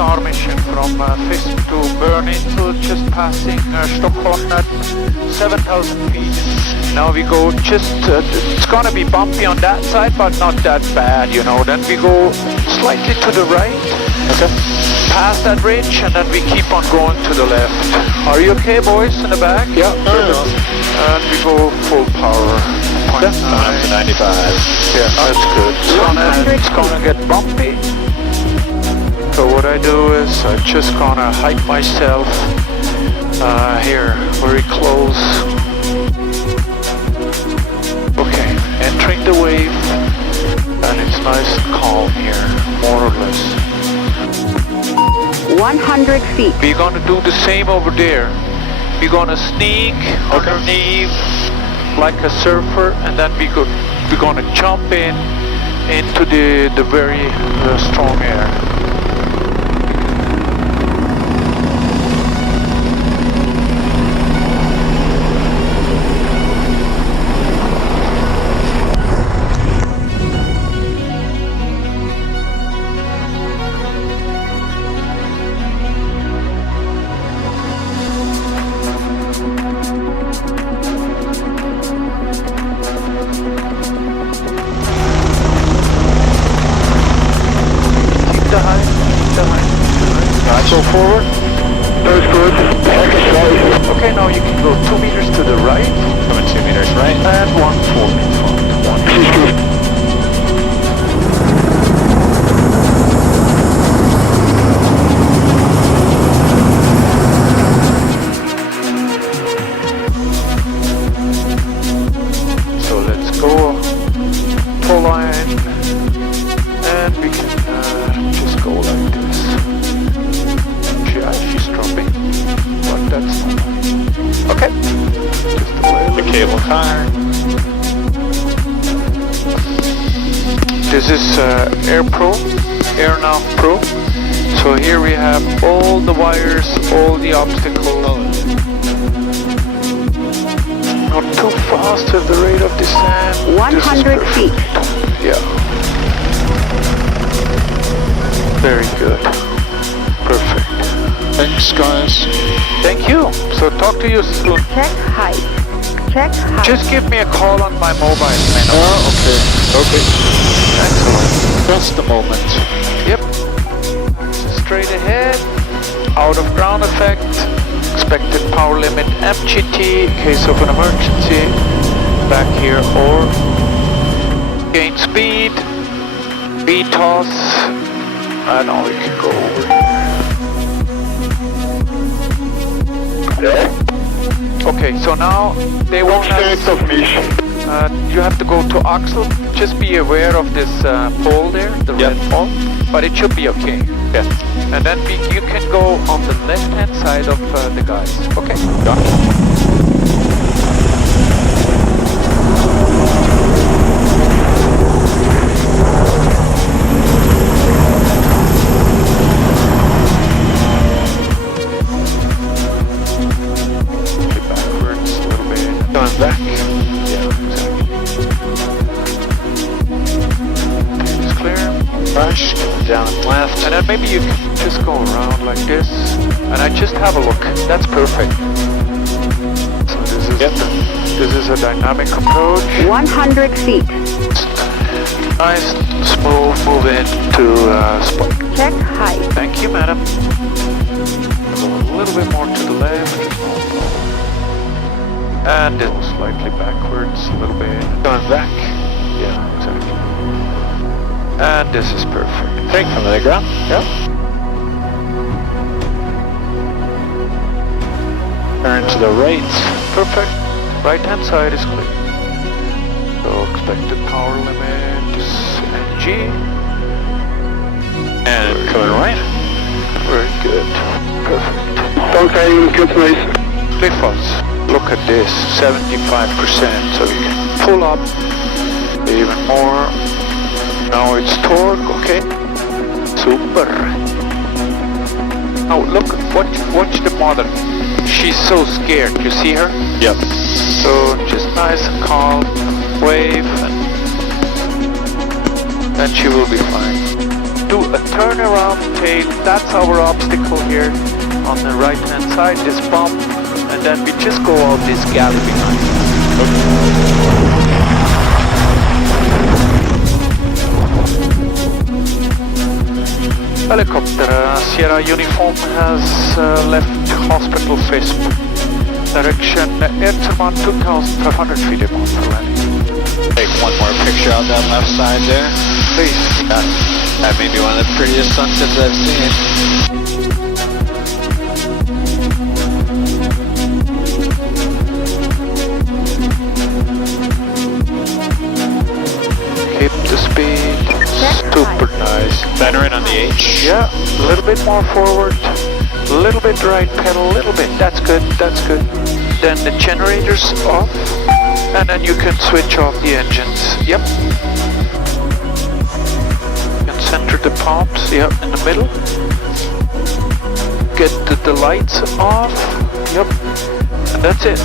SAR mission from Fisk to Berlin to just passing Stockholm at 7,000 feet. Now we go just, it's gonna be bumpy on that side, but not that bad, you know. Then we go slightly to the right, okay, past that ridge, and then we keep on going to the left. Are you okay, boys, in the back? Yeah. And we go full power. 0.9. 95. Yeah, that's good. It's gonna get bumpy. So what I do is I just gonna hike myself here, very close. Okay, entering the wave, and it's nice and calm here, more or less. 100 feet. We're gonna do the same over there. We're gonna sneak underneath like a surfer, and then we're gonna jump into the very strong air. So forward. That's good. Okay, now you can go 2 meters to the right. Coming 2 meters right. And 1 forward in front. 1 2. So let's go full line, and we can just go like this. She's dropping, but that's not okay. Just a little. The cable car. This is AirNav Pro. So here we have all the wires, all the obstacles. Not too fast with the rate of descent. 100 feet. Yeah. Very good. Perfect. Thanks, guys. Thank you. So talk to you soon. Check height. Check height. Just give me a call on my mobile, man. Oh, okay. Okay. Excellent. Just a moment. Yep. Straight ahead. Out of ground effect. Expected power limit MGT in case of an emergency. Back here or gain speed. VTOS. And now we can go over here. Okay, so now they won't have... you have to go to Axel. Just be aware of this pole there, the red pole. But it should be okay. Yeah. And then you can go on the left-hand side of the guys. Okay. Gotcha. Back. Yeah, exactly. It's clear. Rush, down and left. And then maybe you can just go around like this. And I just have a look. That's perfect. So this is a dynamic approach. 100 feet. Nice, smooth move into spot. Check height. Thank you, madam. Go a little bit more to the left. And then slightly backwards, a little bit. Going back. Yeah, exactly. And this is perfect. Take from the ground. Yeah. Turn to the right. Perfect. Right hand side is clear. So expected power limit is NG. And coming right. Very good. Perfect. Okay, good place. Cliff us. Look at this, 75%, so you can pull up even more. Now it's torque, okay? Super. Now look, watch the mother. She's so scared, you see her? Yep. So just nice and calm, wave, and then she will be fine. do a turnaround tail. That's our obstacle here on the right hand side, this bump, and then we just go out this gap behind. Helicopter, Sierra Uniform has left hospital face direction, Air Zermatt 2,500 feet above the landing. Take one more picture out that left side there. Please. That may be one of the prettiest sunsets I've seen. Keep the speed. Super nice. Centering on the H. Yeah, a little bit more forward. A little bit right pedal, a little bit. That's good, that's good. Then the generator's off. And then you can switch off the engines. Yep. You can center the pumps, yep, in the middle. Get the lights off. Yep. And that's it.